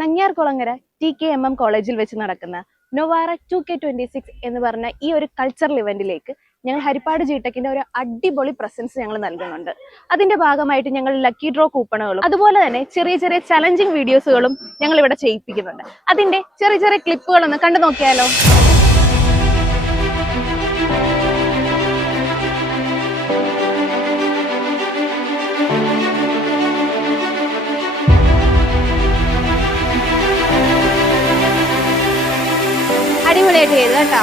Nangiarkulangara TKMM കോളേജിൽ വെച്ച് നടക്കുന്ന നൊവാറ 2K26 എന്ന് പറഞ്ഞ ഈ ഒരു കൾച്ചറൽ ഇവന്റിലേക്ക് ഞങ്ങൾ ഹരിപ്പാട് ജിടെക്കിന്റെ ഒരു അടിപൊളി പ്രസൻസ് ഞങ്ങൾ നൽകുന്നുണ്ട്. അതിന്റെ ഭാഗമായിട്ട് ഞങ്ങൾ ലക്കി ഡ്രോ കൂപ്പണുകളും അതുപോലെ തന്നെ ചെറിയ ചെറിയ ചലഞ്ചിങ് വീഡിയോസുകളും ഞങ്ങൾ ഇവിടെ ചെയ്യിപ്പിക്കുന്നുണ്ട്. അതിന്റെ ചെറിയ ചെറിയ ക്ലിപ്പുകളൊന്ന് കണ്ടു നോക്കിയാലോ. അടിപൊളിയായിട്ട് ചെയ്തു കേട്ടോ.